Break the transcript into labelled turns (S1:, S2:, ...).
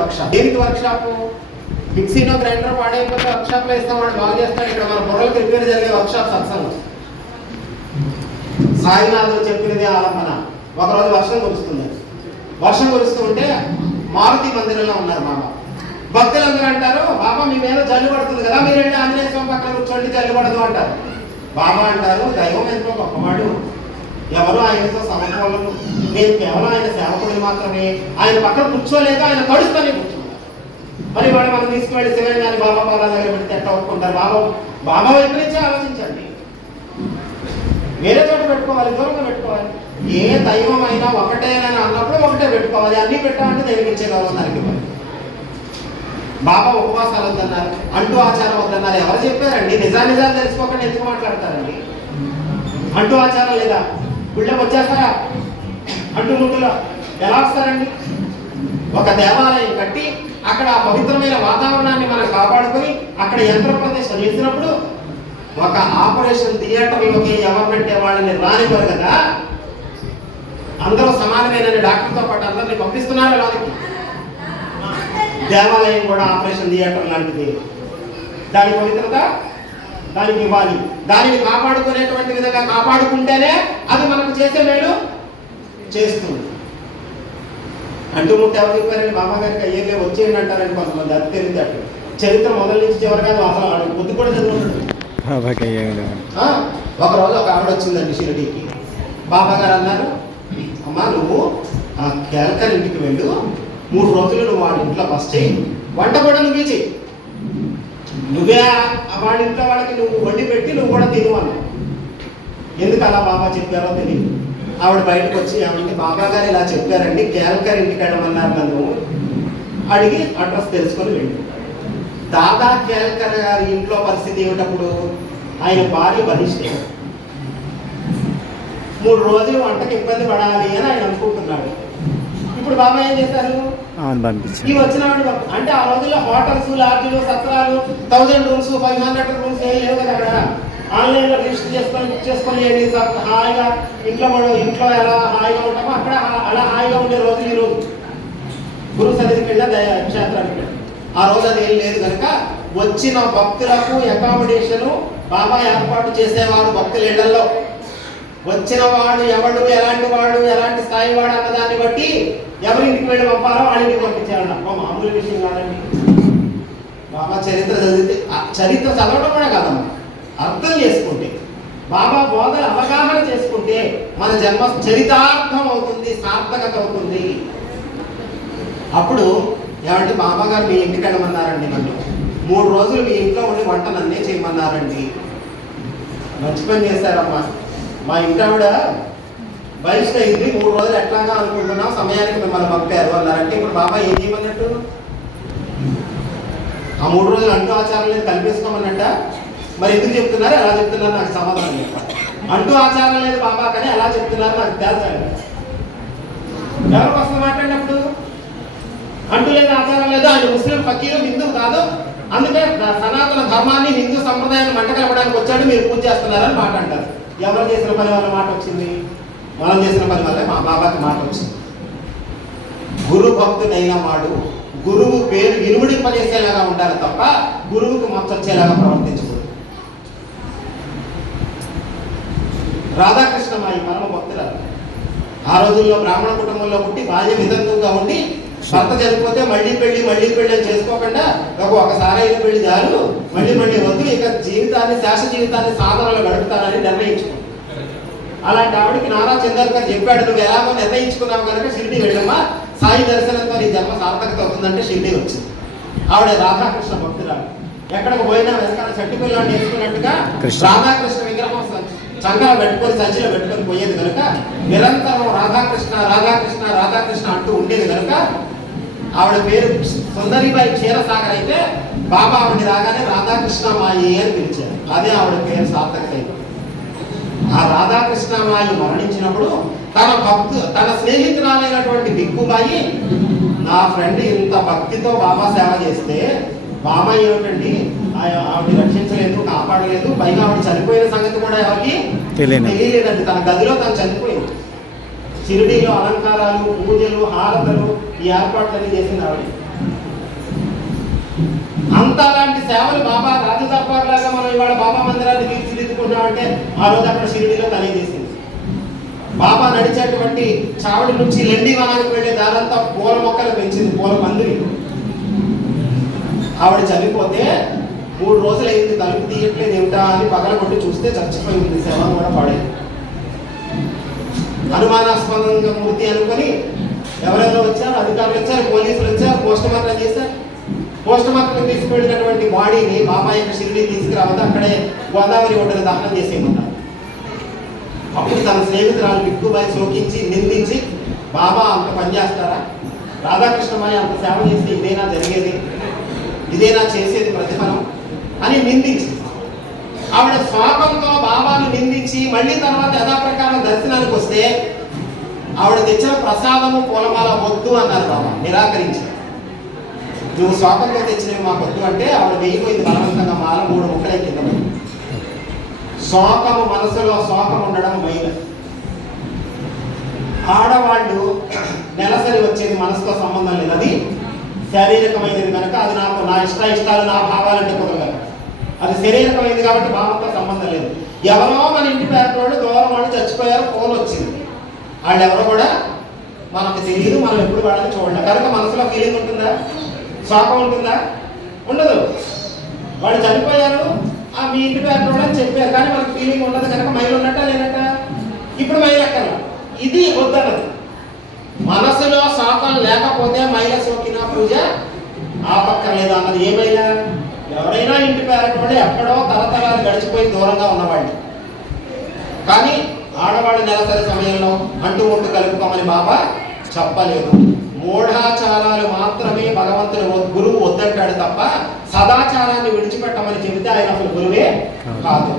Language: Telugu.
S1: వర్క్షాప్ దేనికి వర్క్షాప్ మిక్సీలో గ్రైండర్ పాడైపోతే వర్క్షాప్లో ఇస్తాం వాడు బాగు చేస్తాడు. ఇక్కడ మన బుర్రలకు రిపేర్ జరిగే వర్క్షాప్ సత్సంగం. సాయినాథ్ చెప్పినది ఆలంబన. ఒకరోజు వర్షం కురుస్తుంది. వర్షం కురుస్తూ ఉంటే మారుతి మందిరంలో ఉన్నారు బాబా భక్తులందరూ అంటారు బాబా మీ మీద జల్లు పడుతుంది కదా మీరు ఆంజనేయ స్వామి పక్కన కూర్చోండి జల్లు పడదు అంటారు. బాబా అంటారు దైవం ఎంతో గొప్పవాడు. ఎవరు ఆయనతో సమకూలము నేను కేవలం ఆయన సేవకుడిని మాత్రమే. ఆయన పక్కన కూర్చోలేక ఆయన తడుస్తూనే కూర్చున్నాను మరి వాడు మనం తీసుకువెళ్ళి శివయ్య గారి బాబా పాదాల దగ్గర పెడితే ఎట్లా ఒప్పుకుంటారు? బాబా బాబా వైపు నుంచే ఆలోచించండి? వేరే చోట పెట్టుకోవాలి దూరంగా పెట్టుకోవాలి. ఏ దైవం అయినా ఒకటేనని అన్నప్పుడు ఒకటే పెట్టుకోవాలి. అన్ని పెట్టాలంటే దైవం ఇచ్చే గౌరవం దానికి బాబా ఉపవాసాలు వద్దన్నారు అంటూ ఆచారం వద్దన్నారు. ఎవరు చెప్పారండి? నిజా నిజాలు తెలుసుకోకుండా ఎందుకు మాట్లాడతారండి? అంటూ ఆచారం లేదా? గుళ్ళకి వచ్చేస్తారా? అంటూ ముట్టులో. ఎలా వస్తారండి? ఒక దేవాలయం కట్టి అక్కడ ఆ పవిత్రమైన వాతావరణాన్ని మనం కాపాడుకొని అక్కడ యంత్ర ప్రదేశం చేసినప్పుడు ఒక ఆపరేషన్ థియేటర్లోకి ఎవరు పెట్టే వాళ్ళని రానివ్వరు కదా? అందరూ సమానమైన డాక్టర్తో పాటు అందరిని పంపిస్తున్నారు వాళ్ళకి దేవాలయం కూడా ఆపరేషన్ థియేటర్ లాంటిది. దాని పవిత్రత దానికి ఇవ్వాలి. దానిని కాపాడుకునేటువంటి విధంగా కాపాడుకుంటేనే అది మనకు చేసే మేలు చేస్తుంది. అంటూ ముట్ట ఎవరు చెప్పారండి? బాబా గారికి అయ్యేలే వచ్చేయండి అంటారండి కొంతమంది. అది తెలియదు అట్లా చరిత్ర మొదలు నుంచి చివరిగా అసలు వాడు బుద్ధి కూడా
S2: లేదు.
S1: ఆ, ఒక రోజు ఒక ఆవిడ వచ్చిందండి షిరిడీకి. బాబా గారు అన్నారు అమ్మా నువ్వు ఆ కేల్కర్ ఇంటికి వెళ్ళు. మూడు రోజులు నువ్వు వాడి ఇంట్లో బస్ చేయి. వంట కూడా నువ్వే చెయ్యి నువ్వే వాడి ఇంట్లో వాళ్ళకి నువ్వు వండి పెట్టి నువ్వు కూడా తిను అన్నావు ఎందుకు అలా బాబా చెప్పారో తెలియదు ఆవిడ బయటకు వచ్చి ఆవిడకి బాబా గారు ఇలా చెప్పారండి కేల్కర్ ఇంటికి వెళ్ళమన్నారు నన్ను. అడిగి అడ్రస్ తెలుసుకొని వెళ్ళి దాదా కేల్కర్ గారి ఇంట్లో పరిస్థితి ఏమిటప్పుడు? ఆయన భార్య బలిష్టం. మూడు రోజులు వంటకి ఇబ్బంది పడాలి అని ఆయన అనుకుంటున్నాడు. ఇప్పుడు బాబా ఏం చేశారు? వచ్చిన అంటే ఆ రోజుల్లో హోటల్స్ లాడ్జీలు సత్రాలు thousand rooms five hundred rooms ఏం లేవు కదా అక్కడ. ఆన్లైన్లో రిజిస్టర్ చేసుకొని బుక్ చేసుకొని సార్. హాయిగా ఇంట్లో మనం ఇంట్లో ఎలా హాయిగా ఉంటామో అక్కడ అలా హాయిగా ఉండే రోజులు ఈ రోజు గురు సన్నిధికి వెళ్ళా దయ క్షేత్రానికి. ఆ రోజు అది ఏం లేదు కనుక వచ్చిన భక్తులకు అకామిడేషన్ బాబా ఏర్పాటు చేసేవారు భక్తుల ఇళ్ళలో. వచ్చిన వాడు ఎవడు ఎలాంటి వాడు ఎలాంటి స్థాయి వాడు అన్న ఎవరి ఇంటికి వెళ్ళి పంపాలో వాళ్ళ ఇంటికి పంపించాలన్న మామూలు విషయం కాదండి. బాబా చరిత్ర చదివితే ఆ చరిత్ర చదవడం కూడా కాదమ్మా. అర్థం చేసుకుంటే బాబా బోధన అవగాహన చేసుకుంటే మన జన్మ చరితార్థం అవుతుంది సార్థకత అవుతుంది అప్పుడు ఏమంటే బాబా గారు మీ ఇంటికి వెళ్ళమన్నారండి నన్ను. మూడు రోజులు మీ ఇంట్లో ఉండి వంట నన్నే చేయమన్నారండి. మంచి పని చేశారమ్మా. మా ఇంటి ఆవిడ బయట అయింది మూడు రోజులు ఎట్లాగా అనుకుంటున్నాం సమయానికి మిమ్మల్ని పంపారు అన్నారంటే ఇప్పుడు బాబా ఏం చేయమన్నట్టు? ఆ మూడు రోజులు అంటూ ఆచారం లేదు కల్పిస్తామన్నట్ట మరి ఎందుకు చెప్తున్నారు? ఎలా చెప్తున్నారు? నాకు సమాధానం చెప్పాలి అంటూ ఆచారం లేదు బాబా కానీ ఎలా చెప్తున్నారు? నాకు తెలుసండి. ఎవరు కోసం మాట్లాడినప్పుడు అంటూ లేదు ఆచారం లేదు. ఆయన ముస్లిం ఫకీరు హిందూ కాదు. అందుకే సనాతన ధర్మాన్ని హిందూ సంప్రదాయాన్ని మంట కలపడానికి వచ్చాడు మీరు పూజ చేస్తున్నారని మాట అంటారు. ఎవరు చేసిన పని వల్ల మాట వచ్చింది? మనం చేసిన పని వల్ల మా బాబాకి మాట వచ్చింది. గురు భక్తుడైన వాడు గురువు పేరు ఇనుముడింపజేసేలాగా ఉండాలి తప్ప గురువుకు మచ్చొచ్చేలాగా ప్రవర్తించకూడదు. రాధాకృష్ణ మా పరమ భక్తురాలు ఆ రోజుల్లో బ్రాహ్మణ కుటుంబంలో పుట్టి భార్య వితంతువుగా ఉండి భర్త చనిపోతే మళ్ళీ పెళ్ళి మళ్ళీ పెళ్ళి అని చేసుకోకుండా ఒక ఒకసారి అయిన పెళ్ళి చాలు మళ్ళీ మళ్ళీ వద్దు ఇక జీవితాన్ని శాశ్వత జీవితాన్ని సాధనలో గడుపుతానని నిర్ణయించుకుంది అలాంటి ఆవిడకి నారా చంద్రకర్ చెప్పాడు నువ్వు ఎలాగో నిర్ణయించుకున్నావు కనుక షిరిడి వెళ్ళమ్మా సాయి దర్శనంతో నీ జన్మ సార్థకత అవుతుందంటే షిరిడి వచ్చింది ఆవిడ రాధాకృష్ణ భక్తురాలు ఎక్కడికి పోయినా వెనకాల చట్టి పిల్లాన్ని వేసుకున్నట్టుగా
S2: కృష్ణ.
S1: రాధాకృష్ణ విగ్రహం చంకలో పెట్టుకొని సంచిలో పెట్టుకొని పోయేది కనుక నిరంతరం రాధాకృష్ణ రాధాకృష్ణ రాధాకృష్ణ అంటూ ఉండేది కనుక ఆవిడ పేరు సుందరిబాయి క్షీరసాగర్ అయితే బాబా ఆవిడ రాగానే రాధాకృష్ణ మాయి అని పిలిచారు అదే ఆవిడ పేరు సార్థకత అయింది. ఆ రాధాకృష్ణ మాయి మరణించినప్పుడు తన భక్తు తన స్నేహితురాలైనటువంటి బిక్కుబాయి నా ఫ్రెండ్ ఇంత భక్తితో బాబా సేవ చేస్తే బాబా ఏమిటండి? ఆవిడ రక్షించలేదు కాపాడలేదు పైగా ఆవిడ చనిపోయిన సంగతి కూడా ఎవరికి. తెలియలేదండి. తన గదిలో తను చనిపోయింది. షిరిడీలో అలంకారాలు పూజలు హారతలు ఈ ఏర్పాట్లన్నీ చేసింది ఆవిడ. అంత అలాంటి సేవలు బాబా రాజదర్బార్ లాగా మనం ఇవాళ బాబా మందిరాన్ని తీర్చిదిద్దుకున్నామంటే ఆ రోజు అక్కడ షిరిడిలో తెలియజేసింది బాబా నడిచేటువంటి చావడి నుంచి లెండి వనానికి వెళ్ళే దారంతా పూల మొక్కలు పెంచింది పూల పందిరి. ఆవిడ చనిపోతే మూడు రోజులు అయింది తలుపు తీయట్లేదు ఏమిటా అని పగల కొట్టి చూస్తే చచ్చిపోయింది శవం కూడా పడేది. అనుమానాస్పదంగా మూర్తి అనుకొని ఎవరెవరో వచ్చారు అధికారులు వచ్చారు పోలీసులు వచ్చారు పోస్ట్ మార్టం చేశారు. పోస్ట్ మార్టం తీసుకువెళ్ళినటువంటి బాడీని బాబా యొక్క షిరిడి తీసుకురావద్దు అక్కడే గోదావరి ఒడ్డున దహనం చేసేయమన్నారు అప్పుడు తన స్నేహితురాలు బిక్కుబాయి శోకించి నిందించి బాబా అంత పనిచేస్తారా రాధాకృష్ణమాయ అంత సేవ చేస్తే ఇదేనా జరిగేది? ఇదేనా చేసేది ప్రతిఫలం? అని నిందించి. ఆవిడ స్వాపంతో బాబాను నిందించి మళ్ళీ తర్వాత యథాప్రకారం దర్శనానికి వస్తే ఆవిడ తెచ్చిన ప్రసాదము పూలమాల వద్దు అన్నారు బాబా నిరాకరించారు. నువ్వు స్వాపంతో తెచ్చినవి మా వద్దు అంటే ఆవిడ వేయిపోయింది బలవంతంగా మాల మూడు ముక్కలే కింద శోకము మనసులో శోకం ఉండడం మైల. ఆడవాళ్ళు నెలసరి వచ్చేది మనసుతో సంబంధం లేదు. అది శారీరకమైనది కనుక అది నాకు నా ఇష్ట ఇష్టాలు నా భావాలంటే కుదరదు అది శరీరకమైంది కాబట్టి భావంతో సంబంధం లేదు. ఎవరో మన ఇంటి పేరు దూరం వాళ్ళు చచ్చిపోయారు ఫోన్ వచ్చింది. వాళ్ళు ఎవరో కూడా మనకు తెలియదు మనం ఎప్పుడు వాళ్ళని చూడండి కనుక మనసులో ఫీలింగ్ ఉంటుందా? శాపం ఉంటుందా? ఉండదు. వాళ్ళు చనిపోయారు ఆ మీ ఇంటి పేరు అని చెప్పారు. కానీ వాళ్ళకి ఫీలింగ్ ఉండదు కనుక మైలు ఉన్నట్ట లేనట్ట ఇప్పుడు మైలు ఎక్కల ఇది వద్దన్నది మనసులో శాపం లేకపోతే మైల సోకిన పూజ ఆపక్కర్లేదు అన్నది. ఏమైనా ఎవరైనా ఇంటి పేరటోళ్ళు ఎక్కడో తరతరాలు గడిచిపోయి దూరంగా ఉన్నవాళ్ళు. కానీ ఆడవాళ్ళ నెలసరి సమయంలో అంటూ ముట్టు కలుపుకోమని బాబా చెప్పలేదు. మూఢాచారాలు మాత్రమే భగవంతుడు గురువు వద్దంటాడు తప్ప సదాచారాన్ని విడిచిపెట్టమని చెబితే ఆయన అసలు గురువే కాదు.